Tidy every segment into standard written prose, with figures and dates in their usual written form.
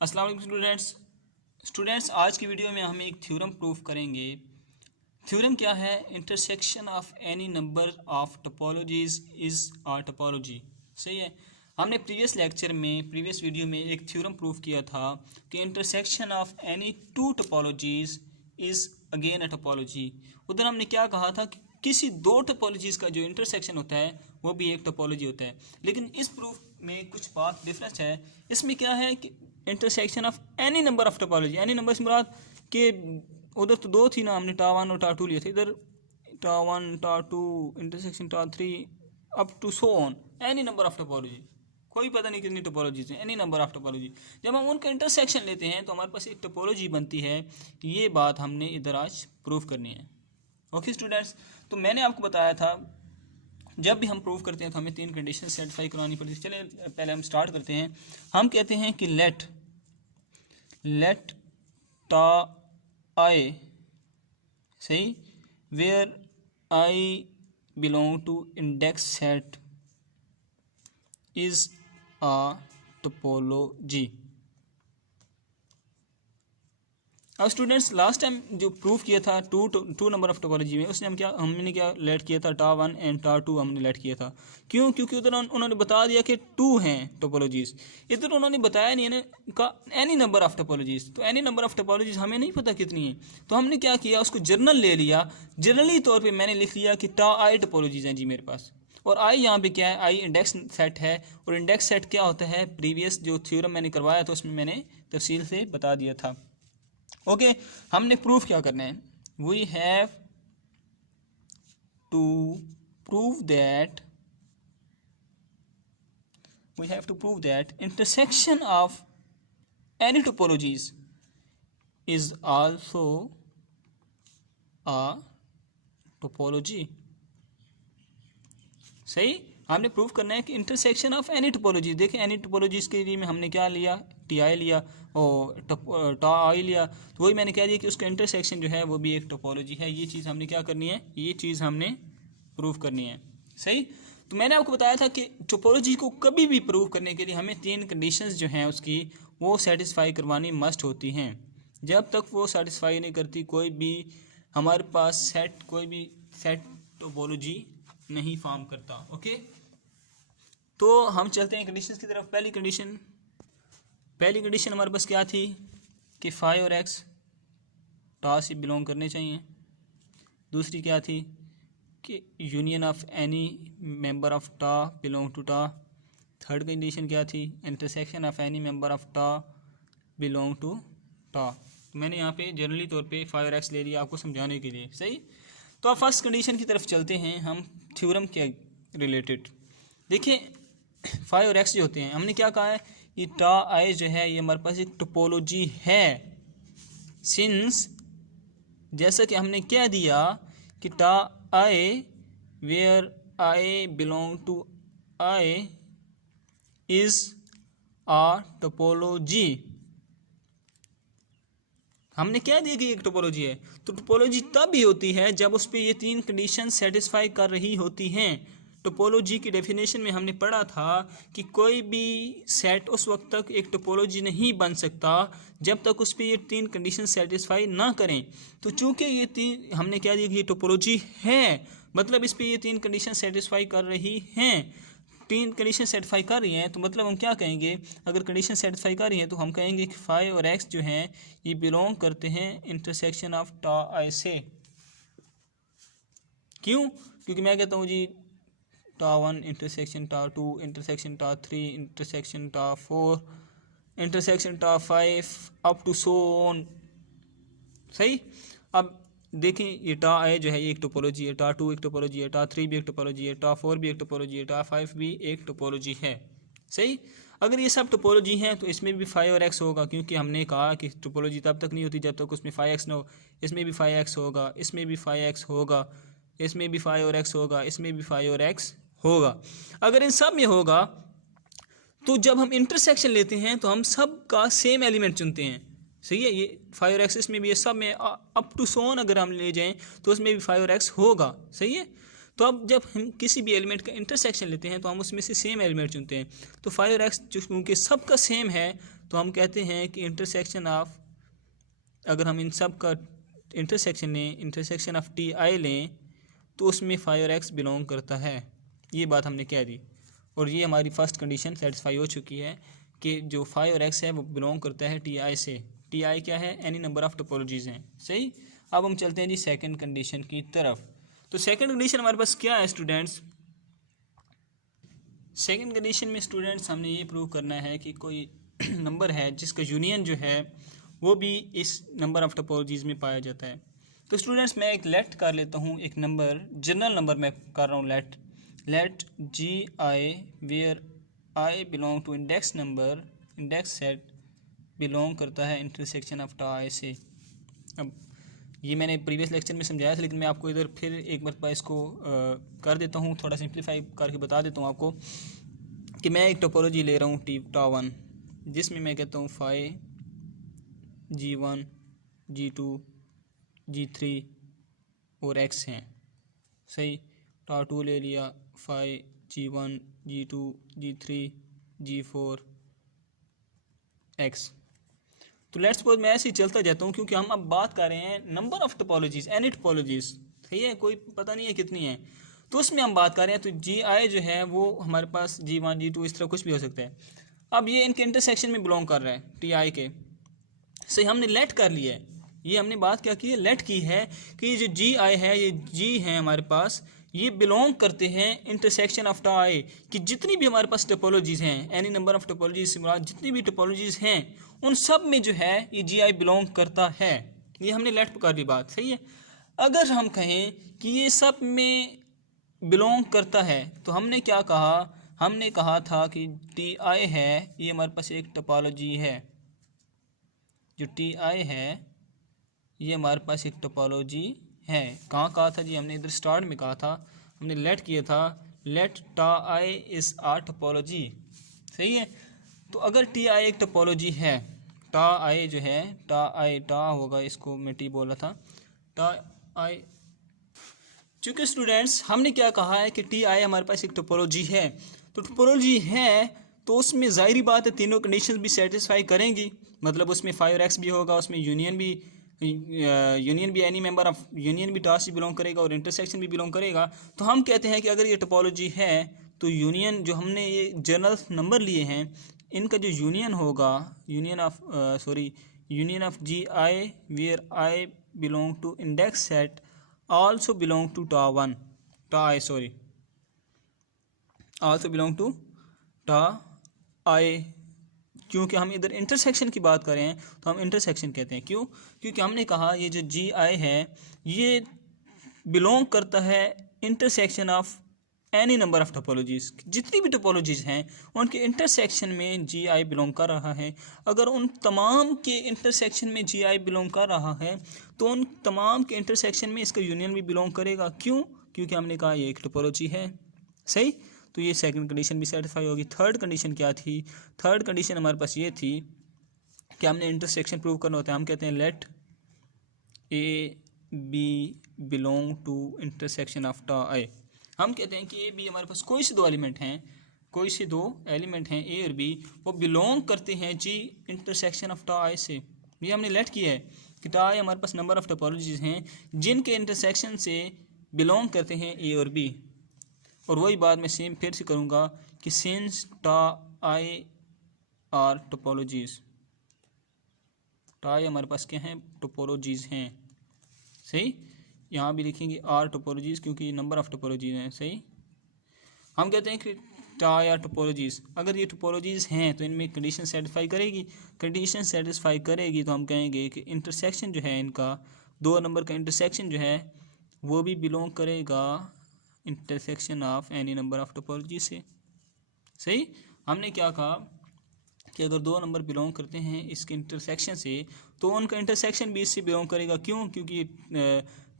अस्सलाम वालेकुम स्टूडेंट्स आज की वीडियो में हम एक थ्योरम प्रूफ करेंगे। थ्योरम क्या है? Intersection of any number of topologies is a topology. सही है। हमने प्रीवियस वीडियो में एक थ्योरम प्रूफ किया था कि intersection of any two topologies is again a topology. उधर हमने क्या कहा था कि किसी दो टोपोलॉजीज़ का जो इंटरसेक्शन होता है वो भी एक टोपोलॉजी होता है। लेकिन इस प्रूफ में कुछ बात डिफरेंस है। इसमें क्या है कि intersection of any number of topology, any number से मुराद के उधर तो दो थी ना, हमने टा 1 और टा 2 लिए थे। इधर टा 1 टा 2 intersection tau 3 up to so on, any number of topology, कोई पता नहीं कितनी टोपोलॉजीज हैं, एनी नंबर ऑफ टोपोलॉजी। जब हम उनका इंटरसेक्शन लेते हैं तो हमारे पास एक टोपोलॉजी बनती है। ये बात हमने इधर आज प्रूफ करनी है। ओके स्टूडेंट्स, तो मैंने आपको बताया था जब भी हम प्रूव करते हैं तो हमें 3 कंडीशन सेटिस्फाई करवानी पड़ती है। चलिए पहले हम स्टार्ट करते हैं। हम कहते हैं कि लेट टा आई, सही, where I belong to index set is a topology. अब स्टूडेंट्स लास्ट टाइम जो प्रूफ किया था टू नंबर ऑफ टोपोलॉजी में, उसने हमने क्या लेट किया था? टा 1 एंड टा 2 हमने लेट किया था। क्यों? क्योंकि उधर उन्होंने बता दिया कि 2 हैं टोपोलॉजीज। इधर उन्होंने बताया नहीं है का एनी नंबर ऑफ टोपोलॉजीज। तो एनी नंबर ऑफ टोपोलॉजीज हमें नहीं पता कितनी है, तो हमने क्या किया, उसको जर्नल ले लिया। जर्नली तौर पर मैंने लिख लिया कि टा आई टोपोलॉजीज हैं जी मेरे पास। और आई यहाँ पे क्या है? आई इंडेक्स सेट है। और इंडेक्स सेट क्या होता है? प्रीवियस जो थ्योरम मैंने करवाया था उसमें मैंने तफसील से बता दिया था। ओके, हमने प्रूफ क्या करना है? We have to prove that intersection of any topologies is also a topology. सही, हमने प्रूव करना है कि इंटरसेक्शन ऑफ एनी टोपोलॉजी। देखिए एनी टोपोलॉजीज के लिए में हमने क्या लिया? टी आई लिया और टा आई लिया। तो वही मैंने कह दिया कि उसका इंटरसेक्शन जो है वो भी एक टोपोलॉजी है। ये चीज़ हमने क्या करनी है? ये चीज़ हमने प्रूव करनी है। सही, तो मैंने आपको बताया था कि टोपोलॉजी को कभी भी प्रूव करने के लिए हमें 3 कंडीशंस जो हैं उसकी वो सेटिस्फाई करवानी मस्ट होती हैं। जब तक वो सेटिस्फाई नहीं करती कोई भी हमारे पास कोई भी सेट टोपोलॉजी नहीं फॉर्म करता। ओके, तो हम चलते हैं कंडीशंस की तरफ। पहली कंडीशन हमारे पास क्या थी कि फाई और एक्स टा से बिलोंग करने चाहिए। दूसरी क्या थी कि union of any member of टा बिलोंग टू टा। थर्ड कंडीशन क्या थी? Intersection of any member of टा बिलोंग टू टा। मैंने यहाँ पे जनरली तौर पे फाई और एक्स ले लिया आपको समझाने के लिए। सही, तो अब फर्स्ट कंडीशन की तरफ चलते हैं हम थ्योरम के रिलेटेड। देखिए फाई और एक्स जो होते हैं, हमने क्या कहा है? ये टा आई जो है ये हमारे पास एक टोपोलॉजी है। सिंस जैसा कि हमने कह दिया कि tau I where I belong to I is a topology. हमने क्या दिया कि एक टोपोलॉजी है। तो टोपोलॉजी तब ही होती है जब उस पर ये 3 कंडीशन सेटिस्फाई कर रही होती हैं। टोपोलॉजी की डेफिनेशन में हमने पढ़ा था कि कोई भी सेट उस वक्त तक एक टोपोलॉजी नहीं बन सकता जब तक उस पर ये 3 कंडीशन सेटिस्फाई ना करें। तो चूंकि ये हमने क्या दिया कि ये टोपोलॉजी है, मतलब इस पर ये 3 कंडीशन सेटिस्फाई कर रही हैं। 3 कंडीशन सेटिस्फाई कर रही हैं तो मतलब हम क्या कहेंगे? अगर कंडीशन सेटिस्फाई कर रही हैं तो हम कहेंगे कि फाई और एक्स जो हैं ये बिलोंग करते हैं इंटरसेक्शन ऑफ टा आई से। क्यों? क्योंकि मैं कहता हूँ जी टा 1 इंटरसेक्शन टा 2 इंटरसेक्शन टा 3 इंटरसेक्शन टा 4 इंटरसेक्शन टा 5 अप टू सो ऑन। सही, अब देखें ये टा आई जो है ये एक टोपोलॉजी है, टा 2 एक टोपोलॉजी है, टा 3 भी एक टोपोलॉजी है, टा 4 भी एक टोपोलॉजी है, टा 5 भी एक टोपोलॉजी है। सही, अगर ये सब टोपोलॉजी हैं तो इसमें भी फाई और एक्स होगा, क्योंकि हमने कहा कि टोपोलॉजी तब तक नहीं होती जब तक उसमें फाई एक्स ना हो। इसमें भी फाई एक्स होगा, इसमें भी फाई एक्स होगा, इसमें भी फाई और एक्स होगा, इसमें भी फाई और एक्स होगा। अगर इन सब में होगा तो जब हम इंटरसेक्शन लेते हैं तो हम सब का सेम एलिमेंट चुनते हैं। सही है, ये फाई और एक्स इसमें भी, ये सब में अप टू सोन अगर हम ले जाएं तो उसमें भी फाई और एक्स होगा। सही है, तो अब जब हम किसी भी एलिमेंट का इंटरसेक्शन लेते हैं तो हम उसमें से सेम एलिमेंट चुनते हैं। तो फाई और एक्स क्योंकि सबका सेम है तो हम कहते हैं कि इंटरसेक्शन ऑफ, अगर हम इन सब का इंटरसेक्शन लें, इंटरसेक्शन ऑफ टी आई लें, तो उसमें फाई और एक्स बिलोंग करता है। ये बात हमने कह दी और ये हमारी फर्स्ट कंडीशन सेटिस्फाई हो चुकी है कि जो फाई और एक्स है वो बिलोंग करता है टी आई से। टी आई क्या है? एनी नंबर ऑफ टोपोलॉजीज हैं। सही। अब हम चलते हैं जी सेकंड कंडीशन की तरफ। तो सेकंड कंडीशन हमारे पास क्या है स्टूडेंट्स? सेकंड कंडीशन में स्टूडेंट्स हमने ये प्रूव करना है कि कोई नंबर है जिसका यूनियन जो है वो भी इस नंबर ऑफ टोपोलॉजीज में पाया जाता है। तो स्टूडेंट्स मैं एक लेट कर लेता हूँ, एक नंबर, जनरल नंबर मैं कर रहा हूँ let G i where I belong to index number, index set belong करता है इंटरसेक्शन ऑफ टा आई से। अब ये मैंने प्रीवियस लेक्चर में समझाया था, लेकिन मैं आपको इधर फिर एक मरतबा इसको कर देता हूँ, थोड़ा सिंप्लीफाई करके बता देता हूँ आपको कि मैं एक टोपोलॉजी ले रहा हूँ टा वन, जिसमें मैं कहता हूँ फाई G1 G2 G3 और X हैं। सही। टा टू ले लिया, phi G1 G2 G3 G4 X। तो लेट्स सपोज मैं ऐसे ही चलता जाता हूँ, क्योंकि हम अब बात कर रहे हैं number of topologies, any topologies. सही है, कोई पता नहीं है कितनी है, तो उसमें हम बात कर रहे हैं। तो जी आई जो है वो हमारे पास G1 G2 इस तरह कुछ भी हो सकता है। अब ये इनके इंटरसेक्शन में बिलोंग कर रहा है टी आई के। सही, हमने लेट कर लिया है। ये हमने बात क्या की है? लेट की है कि ये जो जी आई है, ये जी है हमारे पास, ये बिलोंग करते हैं इंटरसेक्शन ऑफ टा आई, कि जितनी भी हमारे पास टोपोलॉजीज हैं, एनी नंबर ऑफ टोपोलॉजीज से मुराद जितनी भी टोपोलॉजीज हैं, उन सब में जो है ये जी आई बिलोंग करता है। ये हमने लेट कर ली बात। सही है। अगर हम कहें कि ये सब में बिलोंग करता है, तो हमने क्या कहा? हमने कहा था कि टी आई है ये हमारे पास एक टोपोलॉजी है। जो टी आई है ये हमारे पास एक टोपोलॉजी है। कहाँ कहा था जी? हमने इधर स्टार्ट में कहा था, हमने लेट किया था, late tau I is a topology. सही है। तो अगर टी आई एक टोपोलॉजी है, टा आई जो है, टा आई, टा होगा, इसको मैं टी बोला था, टा आई। चूँकि स्टूडेंट्स हमने क्या कहा है कि टी आई हमारे पास एक टोपोलॉजी है, तो टोपोलॉजी है तो उसमें ज़ाहिरी बात है तीनों कंडीशंस भी सेटिस्फाई करेंगी। मतलब उसमें फाई और एक्स भी होगा, उसमें यूनियन भी एनी मेंबर ऑफ यूनियन भी टास्क बिलोंग करेगा और इंटरसेक्शन भी बिलोंग करेगा। तो हम कहते हैं कि अगर ये टोपोलॉजी है तो यूनियन, जो हमने ये जनरल नंबर लिए हैं, इनका जो यूनियन होगा, union of G i where I belong to index set also belong to also belong to टा आई। क्योंकि हम इधर इंटरसेक्शन की बात कर रहे हैं तो हम इंटरसेक्शन कहते हैं। क्यों? क्योंकि हमने कहा ये जो जी आई है ये बिलोंग करता है intersection of any number of topologies. जितनी भी टोपोलॉजीज हैं उनके इंटरसेक्शन में जी आई बिलोंग कर रहा है। अगर उन तमाम के इंटरसेक्शन में जी आई बिलोंग कर रहा है तो उन तमाम के इंटरसेक्शन में इसका यूनियन भी बिलोंग करेगा। क्यों? क्योंकि हमने कहा ये एक टोपोलॉजी है। सही। तो ये सेकंड कंडीशन भी सेटिस्फाई होगी। थर्ड कंडीशन क्या थी? थर्ड कंडीशन हमारे पास ये थी कि हमने इंटरसेक्शन प्रूव करना होता है। हम कहते हैं let A B belong to intersection of tau i. हम कहते हैं कि ए बी हमारे पास कोई से दो एलिमेंट हैं, ए और बी, वो बिलोंग करते हैं जी इंटरसेक्शन ऑफ टा आई से। ये हमने लेट किया है कि टा आई हमारे पास नंबर ऑफ टोपोलॉजीज हैं जिनके इंटरसेक्शन से बिलोंग करते हैं ए और बी। और वही बात मैं सेम फिर से करूँगा कि सिंस टा आई आर टोपोलॉजीज, टा आई हमारे पास क्या हैं? टोपोलॉजीज हैं। सही। यहाँ भी लिखेंगे आर टोपोलॉजीज क्योंकि नंबर ऑफ टोपोलॉजीज हैं। सही। हम कहते हैं कि टा या टोपोलॉजीज, अगर ये टोपोलॉजीज हैं तो इनमें कंडीशन सेटिस्फाई करेगी। कंडीशन सेटिस्फाई करेगी तो हम कहेंगे कि इंटरसेक्शन जो है इनका, दो नंबर का इंटरसेक्शन जो है वो भी बिलोंग करेगा intersection of any number of topology से। सही। हमने क्या कहा कि अगर दो नंबर बिलोंग करते हैं इसके इंटरसेक्शन से तो उनका इंटरसेक्शन भी इससे बिलोंग करेगा। क्यों? क्योंकि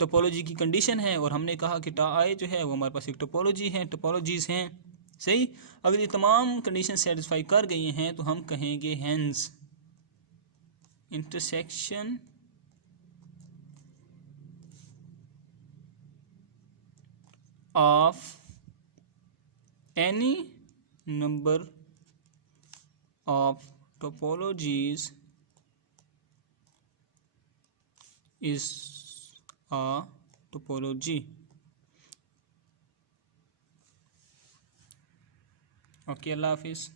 टोपोलॉजी की कंडीशन है। और हमने कहा कि टा आई जो है वो हमारे पास एक टोपोलॉजी है, टोपोलॉजीज हैं। सही। अगर ये तमाम कंडीशन सेटिस्फाई कर गई हैं तो हम कहेंगे hence intersection of any number of topologies is a topology. Okay, अल्लाह हाफिज़।